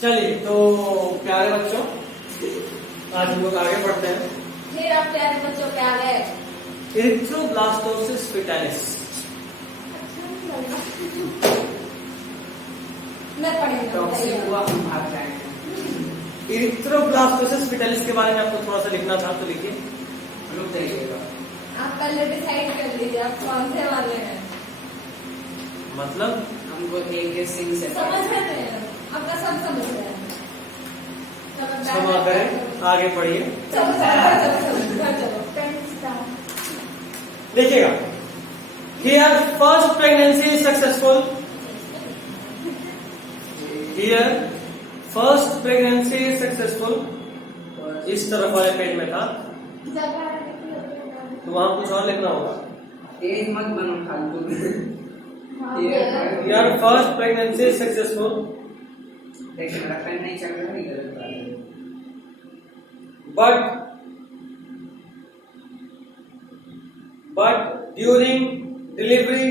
चलिए तो प्यारे बच्चों, आज हम लोग आगे बढ़ते हैं। फिर आप प्यारे बच्चों पे आ गए। Erythroblastosis fetalis. मैं पढ़ेंगे टॉक्सिक हुआ हम भाग जाएंगे। इरिथ्रोब्लास्टोसिस फिटालिस के बारे में आपको थोड़ा सा लिखना था, तो लिखिए। रुक जाइएगा। आप पहले डिसाइड कर लीजिए आप कौन से वाले हैं। मतलब हमको एक सिंह से समझ रहे हैं, आपका सब समझ रहे हैं। चलो, क्षमा करें, आगे पढ़िए। चलो चलो पेन स्टार्ट। देखिएगा, here first pregnancy is successful. Here first pregnancy is successful. इस तरफ वाले पेज में था, तो वहां कुछ और लिखना होगा। तेज मत बनो फालतू। Your first pregnancy is successful, देखिए मेरा पेन नहीं चल रहा, नहीं गलत बात है। but during delivery,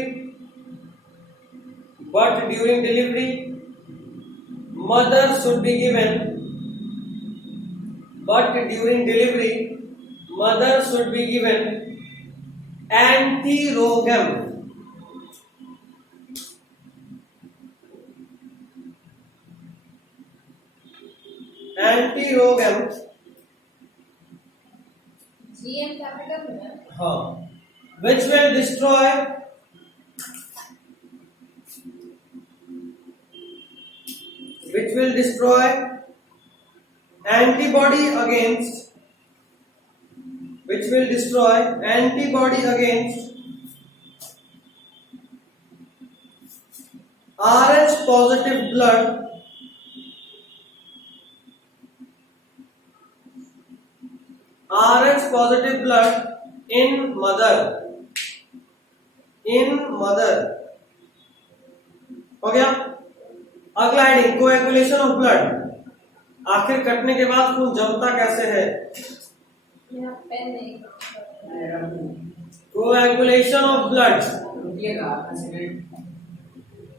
mother should be given. But during delivery, mother should be given anti-rogam. Anti-rogam, GM capital में हाँ, which will destroy antibody against RH positive blood in mother. हो गया। अगला हेडिंग, कोएगुलेशन ऑफ ब्लड। आखिर कटने के बाद खून जमता कैसे है? मेरा पेन नहीं। Coagulation of blood. रुकिएगा आधा सेकंड।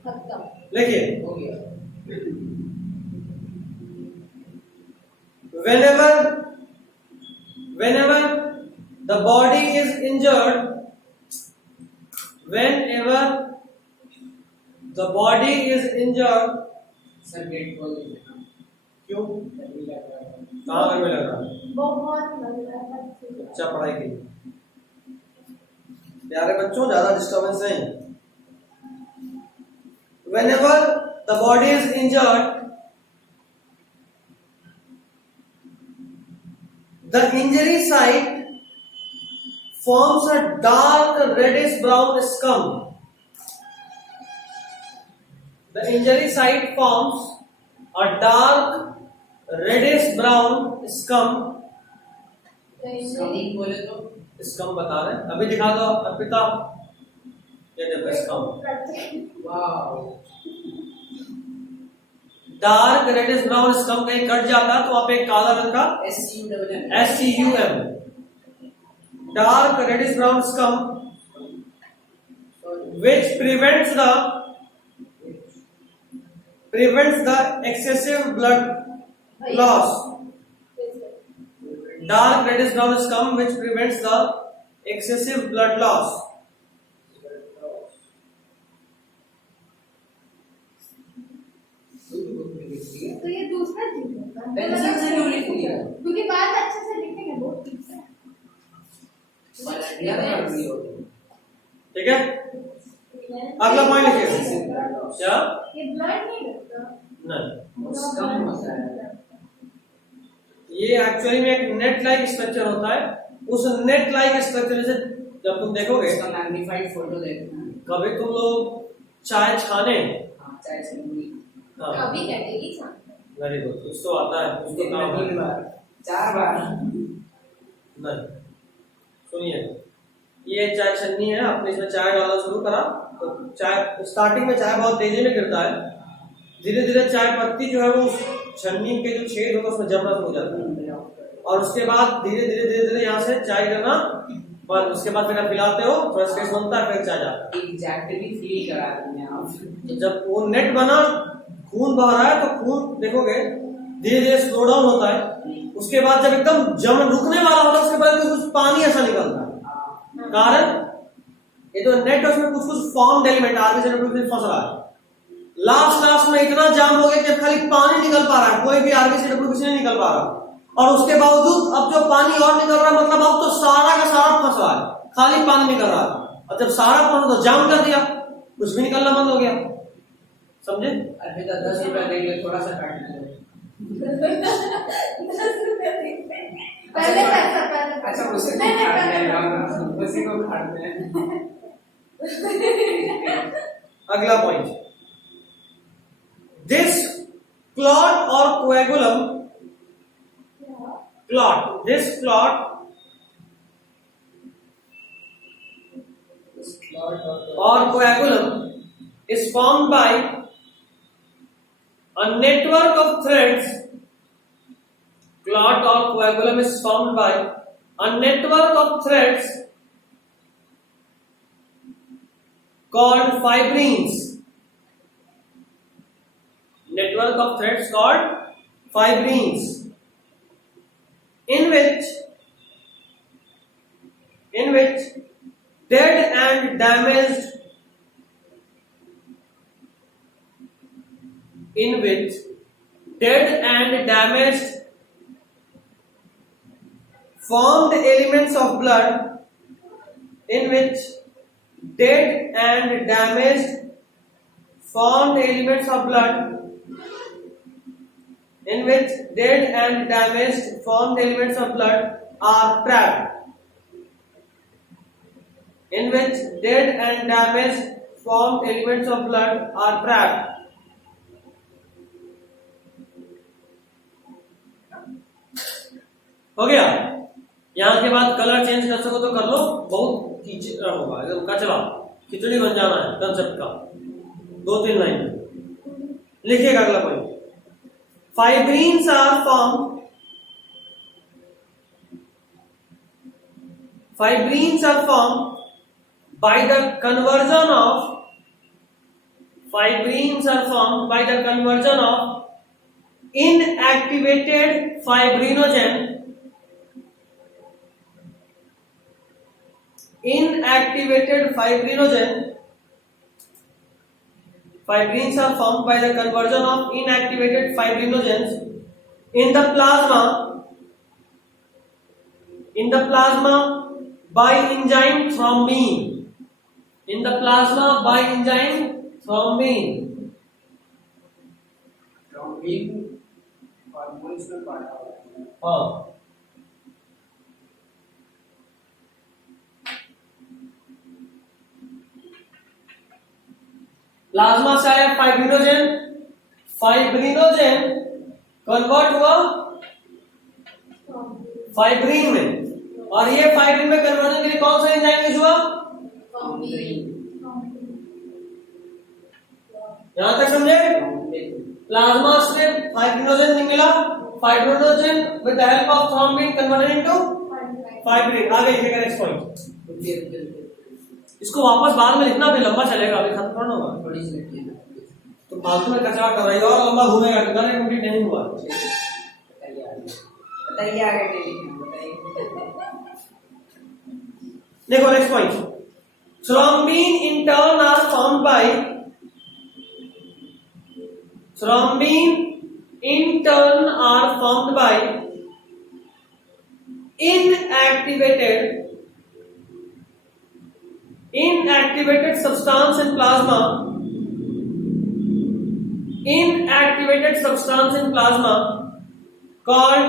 खत्म। लिखिए, हो गया। whenever the body is injured, sir gate खोल दीजिए। क्यों? अभी लग रहा है। कहाँ घर में लग रहा है? बहुत लग रहा है। अच्छा, पढ़ाई के लिए। प्यारे बच्चों, ज्यादा डिस्टर्बेंस नहीं। whenever the body is injured, the injury site forms a dark reddish brown scum. The injury site forms a dark reddish brown scum. सही बोले तो स्कम बता रहे हैं, अभी दिखा दो अर्पिता। ये देखो scum, wow. Dark reddish brown scum कहीं कट जाता तो वहां पे एक काला रंग का SCUM, dark reddish brown scum which prevents the excessive blood loss. Dark reddish brown scum which prevents the excessive blood loss. तो ये दूसरा चीज होता है। पेंसिल से क्यों लिख दिया? क्योंकि बाद में अच्छे से लिखेंगे बहुत ठीक से। ठीक है, अगला पॉइंट लिखिए। क्या? ये ब्लड नहीं लगता। नहीं, स्कम होता है। ये एक्चुअली में एक नेट लाइक स्ट्रक्चर होता है। उस नेट लाइक स्ट्रक्चर से जब तुम देखोगे, इसका मैग्नीफाइड फोटो देखना। कभी तुम लोग चाय छाने, हाँ, चाय से नहीं। हाँ, कभी कटेगी छान। वेरी गुड, कुछ तो आता है, कुछ तो काम है। 3 बार 4 बार। नहीं, सुनिए, ये चाय छन्नी है, आपने इसमें चाय डालना शुरू करा तो चाय स्टार्टिंग में चाय बहुत तेजी में गिरता है, धीरे धीरे चाय पत्ती जो है वो छन्नी के जो छेद होगा उसमें जमना शुरू हो जाता है, और उसके बाद धीरे धीरे यहाँ से चाय गिरना, और उसके बाद फिर आप पिलाते हो, थोड़ा स्पेस बनता है, फिर चाय जाता है। एग्जैक्टली फील करा देंगे आप। जब वो नेट बना, खून बह रहा है तो खून देखोगे धीरे धीरे स्लो डाउन होता है, उसके बाद जब एकदम जम रुकने वाला होता है उसके बाद कुछ पानी ऐसा निकलता है। कारण ये तो नेट है, उसमें कुछ कुछ फॉर्म्ड एलिमेंट आरबीसी डब्ल्यूबीसी फंस रहा है। लास्ट में इतना जाम हो गया कि खाली पानी निकल पा रहा है, कोई भी आरबीसी डब्ल्यूबीसी नहीं निकल पा रहा। और उसके बावजूद अब जो पानी और निकल रहा है मतलब अब तो सारा का सारा फंस रहा है, खाली पानी निकल रहा है। और जब सारा पानी तो जाम कर दिया, कुछ भी निकलना बंद हो गया। समझे? अभी तो 10 रुपया देंगे, थोड़ा सा काट लीजिए। 10 रुपया देते हैं। पहले अच्छा उसी को काटते हैं, उसी को काटते हैं। अगला पॉइंट, दिस क्लॉट और कोएगुलम, this clot or coagulum is formed by a network of threads. Clot or coagulum is formed by a network of threads called fibrins. Network of threads called fibrins, in which dead and damaged formed elements of blood are trapped. हो गया? यहां के बाद colour change कर सको तो कर लो, बहुत कीचड़ होगा, एकदम कचरा खिचड़ी बन जाना है कंसेप्ट का। 2-3 लाइन लिखिएगा। अगला point, fibrins are formed by the conversion of inactivated fibrinogen Fibrins are formed by the conversion of inactivated fibrinogens in the plasma by enzyme thrombin. Thrombin hormones में पढ़ा हुआ है। हाँ, प्लाज्मा से आया फाइब्रिनोजेन कन्वर्ट हुआ फाइब्रिन में, और ये फाइब्रिन में कन्वर्जन के लिए कौन सा एंजाइम यूज हुआ? यहां तक समझे? प्लाज्मा से फाइब्रिनोजेन नहीं मिला, fibrinogen with the help of thrombin converted into fibrin. आगे लिखिएगा नेक्स्ट पॉइंट। इसको वापस बाद में लिखना, भी लंबा चलेगा, अभी खत्म करना होगा। थोड़ी सी तो फालतू में कचरा कर रही है और लंबा घूमेगा, गाने कंप्लीट नहीं हुआ। बताइए आगे क्या लिखेंगे, बताइए। देखो next point, thrombin in turn are formed by inactivated substance in plasma called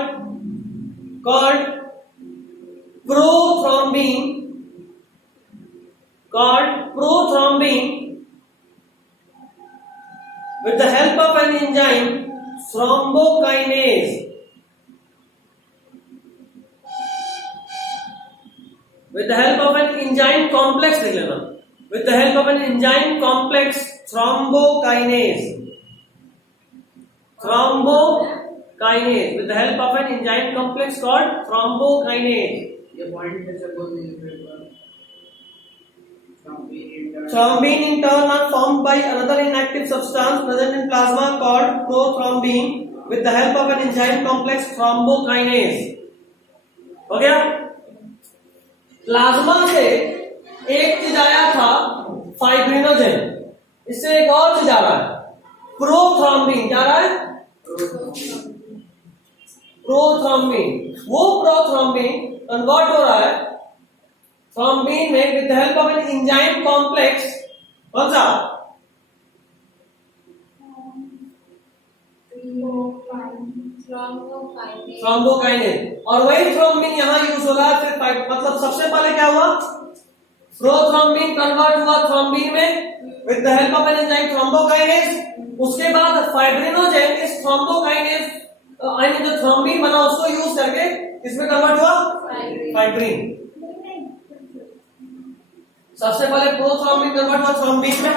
prothrombin with the help of an enzyme thrombokinase. With the help of an enzyme complex लिख लेना, with the help of an enzyme complex thrombokinase, with the help of an enzyme complex called thrombokinase. ये point फिर से बोल दीजिए। Thrombin in turn are formed by another inactive substance present in plasma called prothrombin with the help of an enzyme complex thrombokinase. हो गया? Plasma से एक चीज आया था फाइब्रिनोजेन, इससे एक और चीज आ रहा है प्रोथ्रोम्बिन। क्या रहा है? प्रोथ्रोम्बिन। वो प्रोथ्रोम्बिन कन्वर्ट हो रहा है थ्रोम्बिन में with the help of an enzyme complex. कौन सा? थ्रोम्बोकाइनेज। और वही थ्रोम्बिन यहां यूज हो रहा है। फिर मतलब सबसे पहले क्या हुआ? प्रोथ्रोम्बिन कन्वर्ट हुआ थ्रोम्बिन में with the help of an enzyme thrombokinase. उसके बाद फाइब्रिनोजेन इस थ्रोम्बोकाइनेज जो थ्रोम्बिन बना उसको यूज करके किसमें कन्वर्ट हुआ? फाइब्रिन। सबसे पहले प्रोथ्रोम्बिन कन्वर्ट हुआ थ्रोम्बिन में,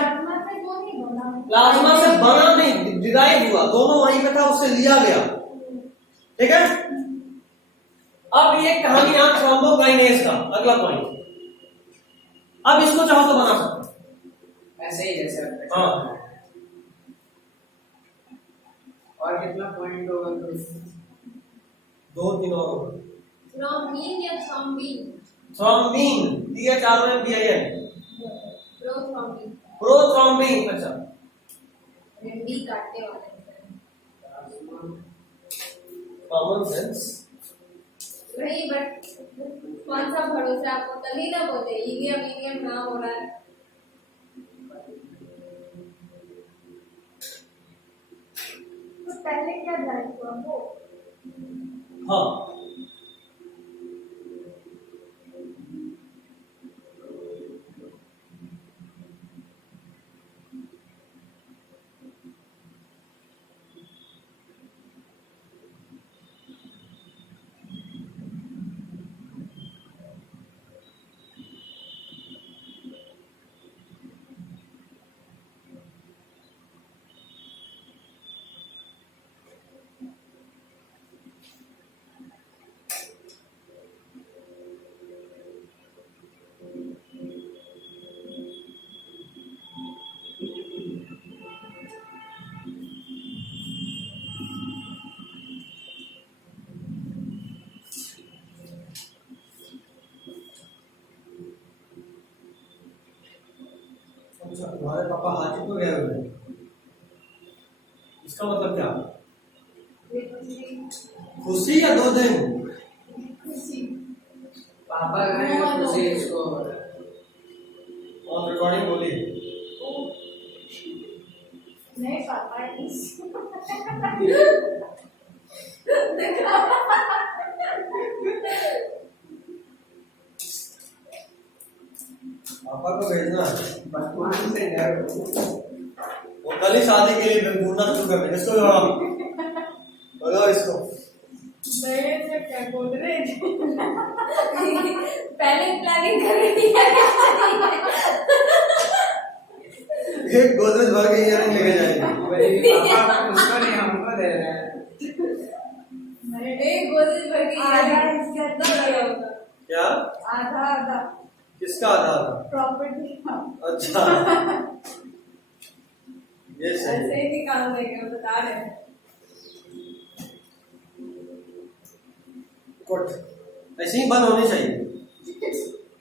प्लाज्मा से बना नहीं, डिराइव हुआ, दोनों वहीं पे था, उससे लिया गया। ठीक है? अब ये कहानी यहां थ्रोम्बोकाइनेज का अगला पॉइंट। अब इसको चाहो तो बना सकते ऐसे ही जैसे। हाँ। और कितना पॉइंट होगा? 2-3 और होगा। थ्रोम्बिन या thrombin? Thrombin, THROMBIN। Prothrombin. Prothrombin. अच्छा, डी काटने वाले कॉमन सेंस। वही, बट कौन सा भरोसा आपको? तभी ना बोलते ईवीएम ना हो रहा है। तो पहले क्या ड्राइव हुआ वो? हाँ, तुम्हारे पापा हाजी को गए हुए हैं, इसका मतलब क्या? खुशी या 2 दिन? पापा गए खुशी इसको। और रिकॉर्डिंग बोली नहीं पापा पापा को भेजना है। भगवान से डरो। वो कल ही शादी के लिए ढूंढना शुरू कर देंगे। इसको लगाओ इसको। क्या बोल रहे थे? पहले प्लानिंग कर रही है। एक गोदरेज भर के इयरिंग लेके जाएंगे। पापा उसको नहीं, हमको दे रहे हैं। एक गोदरेज भर के आधा इसका होगा। क्या? आधा किसका आधार? प्रॉपर्टी अच्छा, ये सही ऐसे है। ही निकाल देंगे, बता रहे हैं। कोट ऐसे ही बंद होनी चाहिए।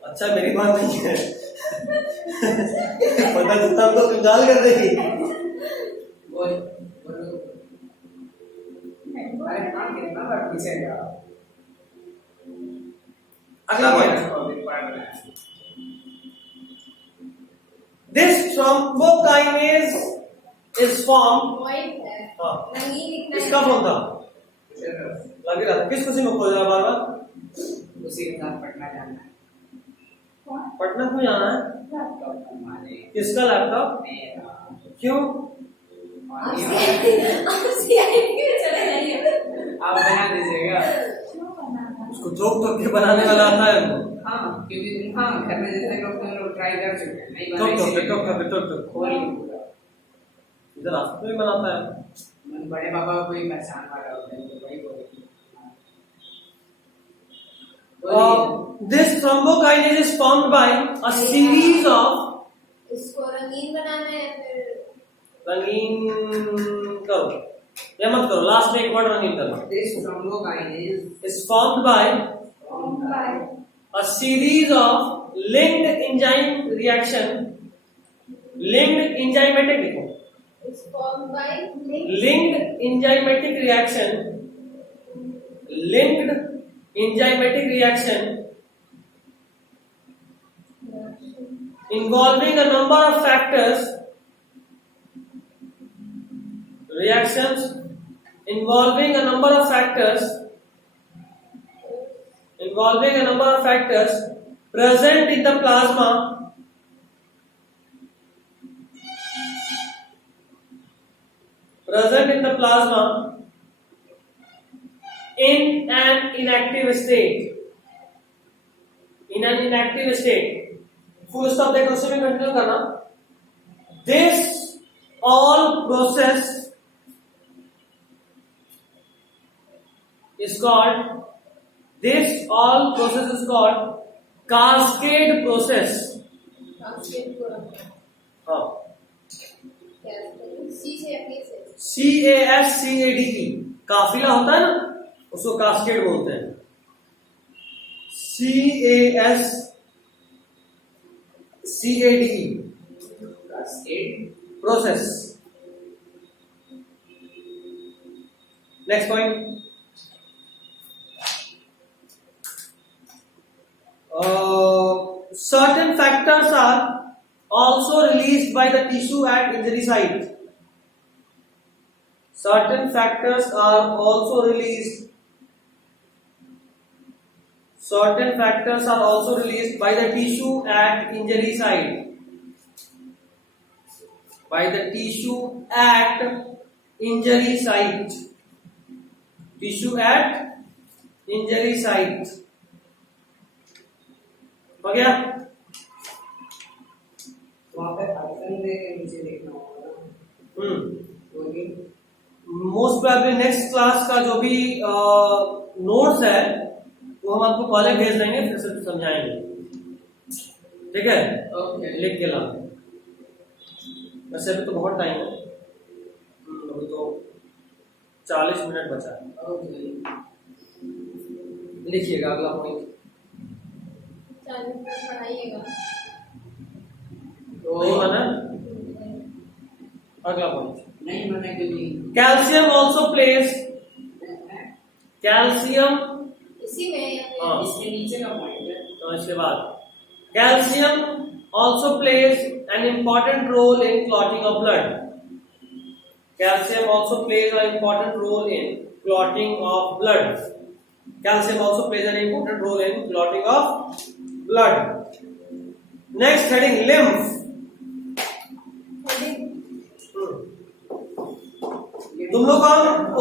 अच्छा, मेरी बात नहीं है। पता चलता हमको कंगाल कर देगी। बोल बोलो। अरे हाँ, कितना बार पीछे गया। अगला point. This thrombokinase is formed। Point है हाँ, नहीं लिखना। किसका फोन था? लग रहा था। किस खुशी में खोज रहा बार बार? उसी के साथ पटना जाना है। पटना क्यों जाना है? लैपटॉप हमारे किसका लैपटॉप? मेरा। क्यों? आप CID में चले जाइए। आप बना दीजिएगा। उसको ठोक ठोक के बनाने वाला आता है हमको। हाँ, क्योंकि हाँ घर में जैसे लोग ट्राई कर चुके हैं, नहीं ठोक बनाई ठोक इसलिए ठोक ठोक ठोक ठोक। खोल के पूरा। इधर रास्ते में बनाता है। बड़े पापा को कोई पहचान वाला होता है तो वही बोलेंगे। This thrombokinase is formed by a series of इसको रंगीन बनाना है फिर रंगीन करो या मत करो, लास्ट में एक वर्ड रंगीन करना। This thrombokinase is formed by by a series of linked enzyme reaction, linked enzymatic लिखो, इस form by linked enzymatic reaction, linked enzymatic reaction involving a number of factors, reactions involving a number of factors, involving a number of factors present in the plasma, present in the plasma in an inactive state, in an inactive state, full stop देकर उसी में continue करना। This all process is called, this all process is called cascade process। Cascade को रखना हाँ, क्या सी से या पी से CASCADE काफिला होता है ना, उसको कास्केड बोलते हैं। CASCADE cascade. process। Next point, certain factors are also released by the tissue at injury site, certain factors are also released, certain factors are also released by the tissue at injury site, by the tissue at injury site, tissue at injury site। हो गया? वहाँ पे icon दे के नीचे देखना होगा ना। बोलिए। मोस्ट प्रोबेबली नेक्स्ट क्लास का जो भी नोट्स है वो हम आपको पहले भेज देंगे, फिर से समझाएंगे, ठीक है? ओके। लिख के ला। वैसे अभी तो बहुत टाइम है, अभी तो 40 मिनट बचा है। ओके। लिखिएगा अगला पॉइंट। चालू पढ़ाइएगा नहीं माना? अगला पॉइंट, नहीं मना क्योंकि कैल्शियम ऑल्सो प्लेस, कैल्शियम, इसी में या फिर हाँ। इसके नीचे का पॉइंट है। तो इसके बाद calcium also plays an important role in clotting of blood, calcium also plays an important role in clotting of blood, calcium also plays an important role in clotting of blood. Next heading, lymph. तुम लोग को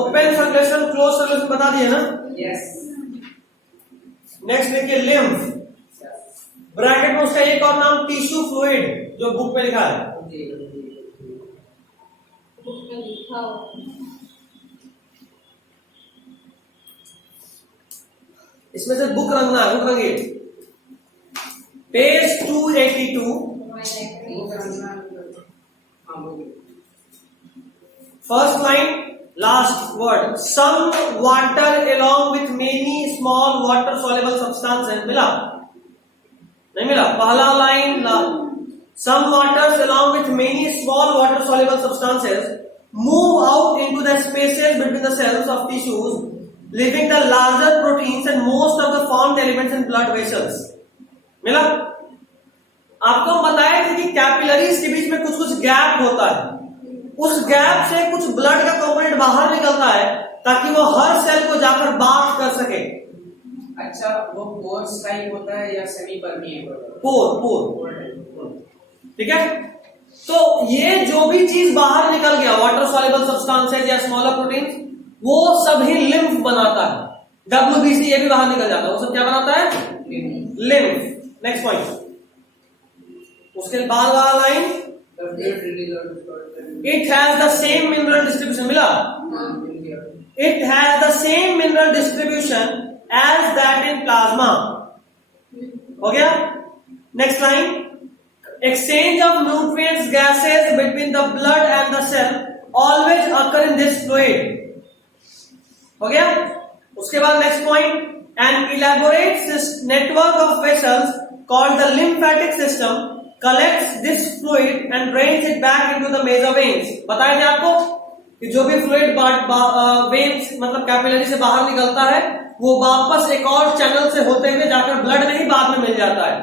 open circulation close circulation बता दिए ना? Yes. Next देखिए lymph, bracket में उसका एक और नाम टिश्यू फ्लूइड जो बुक पे लिखा है। बुक में लिखा हो इसमें से बुक रंगना है, बुक रंगिए। Page 282, first line last word, some water along with many small water soluble substances। मिला? नहीं मिला? पहला line, some waters along with many small water soluble substances move out into the spaces between the cells of tissues, leaving the larger proteins and most of the formed elements in blood vessels। मिला? आपको हम बताए थे कि capillaries के बीच में कुछ कुछ गैप होता है, उस गैप से कुछ ब्लड का कंपोनेंट बाहर निकलता है ताकि वो हर सेल को जाकर बाथ कर सके। अच्छा, वो पोर्स टाइप होता है या सेमी परमिएबल? पोर, ठीक है? तो ये जो भी चीज बाहर निकल गया, वाटर सॉल्युबल सब्सटेंसेस या स्मॉलर प्रोटीन्स, वो सब ही लिम्फ बनाता है। WBC ये भी बाहर निकल जाता है, वो सब क्या बनाता है? लिम्फ। नेक्स्ट पॉइंट, उसके बाद वाला line, it has the same mineral distribution। मिला? It has the same mineral distribution as that in plasma। हो गया? Next line, exchange of nutrients gases between the blood and the cell always occur in this fluid. हो गया? उसके बाद next point, an elaborate network of vessels called the lymphatic system collects this fluid and drains it back into the major veins. बताया थे आपको कि जो भी फ्लूइड वेन्स मतलब कैपिलरी से बाहर निकलता है वो वापस एक और चैनल से होते हुए जाकर ब्लड में ही बाद में मिल जाता है।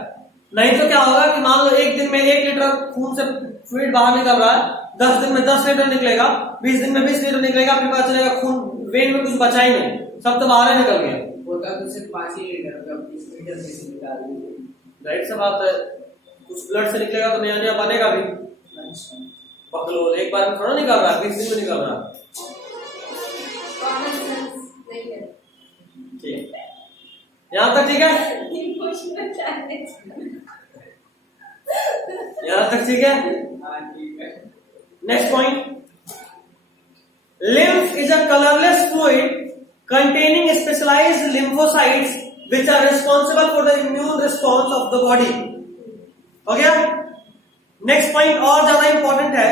नहीं तो क्या होगा कि मान लो एक दिन में 1 लीटर खून से फ्लूइड बाहर निकल रहा है, 10 दिन में 10 लीटर निकलेगा, 20 दिन में 20 लीटर निकलेगा, फिर पता चलेगा खून वेन में कुछ बचा ही नहीं, सब तो बाहर निकल गया। होता तो सिर्फ 5 ही लीटर का 20 लीटर से निकाल दिए। राइट से बात है, कुछ ब्लड से निकलेगा तो नया नया बनेगा भी। पकड़ो एक बार में थोड़ा निकल रहा है, 20 दिन में निकल रहा है। कॉमन सेंस नहीं है। ठीक, यहाँ तक ठीक है? यहाँ तक ठीक है? हाँ ठीक है। Next point, lymph is a colorless fluid containing specialized lymphocytes which are responsible for the immune response of the body. हो गया? नेक्स्ट पॉइंट और ज्यादा इंपॉर्टेंट है,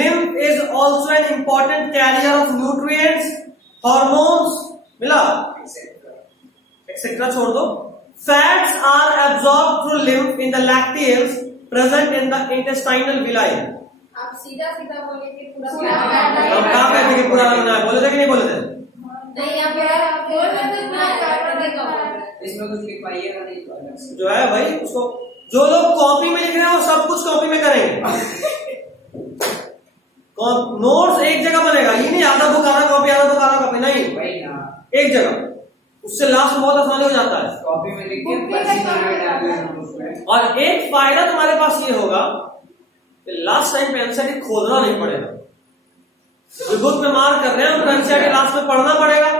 lymph is also an important carrier of nutrients, hormones, मिला? Etcetera छोड़ दो। Fats are absorbed through lymph in the lacteals present in the intestinal villi. आप सीधा सीधा बोले कि पूरा हम कहाँ कहते हैं कि पूरा रंगना है, बोले थे कि नहीं बोले थे? नहीं, आप बोल रहे थे ना, इसमें कुछ लिखवाइएगा नहीं तो अलग से। जो है भाई उसको, जो लोग कॉपी में लिख रहे हैं वो सब कुछ कॉपी में करेंगे। नोट्स एक जगह बनेगा, ये नहीं आधा बुक आधा कॉपी आधा बुक आधा कॉपी, नहीं वही ना, एक जगह, उससे लास्ट में बहुत आसानी हो जाता है। कॉपी में लिख के पर्ची में डाल देना उसमें। और एक फायदा तुम्हारे पास ये होगा कि लास्ट टाइम पे एनसीईआरटी खोदना नहीं पड़ेगा। जो बुक में मार कर रहे हैं तो एनसीईआरटी लास्ट में पढ़ना पड़ेगा,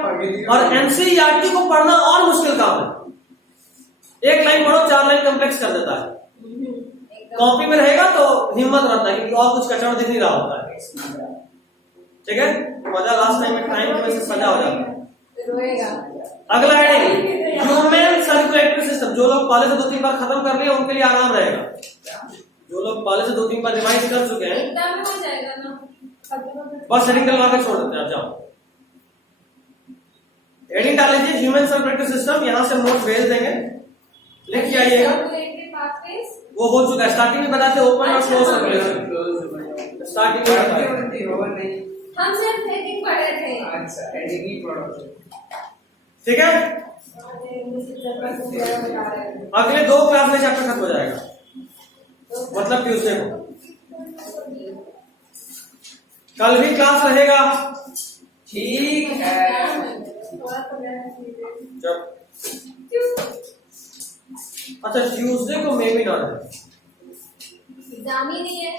और एनसीईआरटी को पढ़ना और मुश्किल काम है। एक लाइन पढ़ो 4 लाइन कम्प्लेक्स कर देता है। कॉपी में रहेगा तो हिम्मत रहता है क्योंकि और कुछ कचरा दिख नहीं रहा होता है। ठीक है, मजा लास्ट टाइम में टाइम की वजह से सजा हो जाता है। अगला हेडिंग, ह्यूमन सर्कुलेटरी सिस्टम। जो लोग पहले से 2-3 बार खत्म कर लिए उनके लिए आराम रहेगा। जो लोग पहले से 2-3 बार रिवाइज कर चुके हैं एकदम हो जाएगा ना। बस हेडिंग डलवा के छोड़ देते हैं। आप जाओ, हेडिंग डाल लीजिए ह्यूमन सर्कुलेटरी सिस्टम, यहां से नोट भेज देंगे, लिख के आइएगा। वो हो चुका है, स्टार्टिंग में बताते ओपन और क्लोज सर्कुलेशन। स्टार्टिंग में बताते हम सिर्फ हेडिंग पढ़े थे। अच्छा, हेडिंग ही पढ़ो। ठीक है, अगले 2 क्लास में चैप्टर खत्म हो जाएगा, मतलब ट्यूसडे को। कल भी क्लास रहेगा। ठीक है। जब अच्छा ट्यूसडे को मे भी ना रहे, एग्जाम ही नहीं है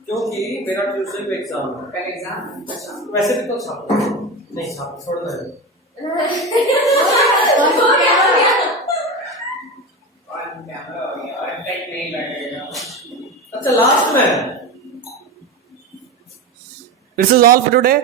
क्योंकि मेरा ट्यूसडे पे एग्जाम है। कल एग्जाम? अच्छा, वैसे भी तो छाप नहीं, छाप छोड़ना है। कैमरा हो गया और टेक नहीं लगेगा। अच्छा लास्ट में, this is all for today.